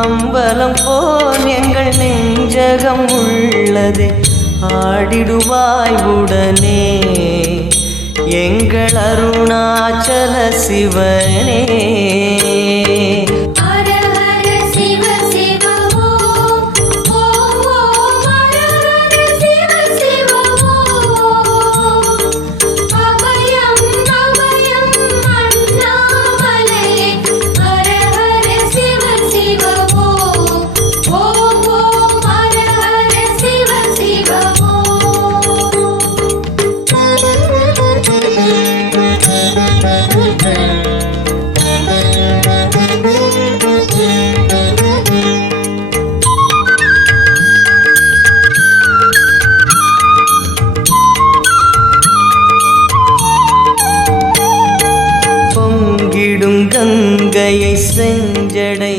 அம்பலம் போல் எங்கள் நெஞ்சகம் உள்ளதே ஆடிடுவாய் உடனே எங்கள் அருணாச்சல சிவனே. கங்கையை செஞ்சடை